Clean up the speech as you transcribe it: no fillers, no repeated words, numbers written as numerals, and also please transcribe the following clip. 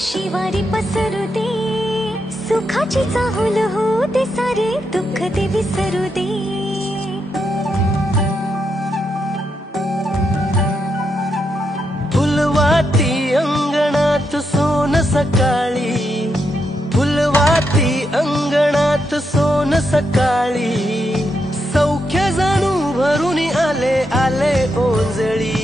शिवारी पसरू दे, सुखाची चाहूल होऊ दे, सारे दुःख ते विसरू दे. फुलवाती अंगणात सोन सकाळी, फुलवाती अंगणात सोन सकाळी, सौख्य जणू भरून आले आले ओंजळी.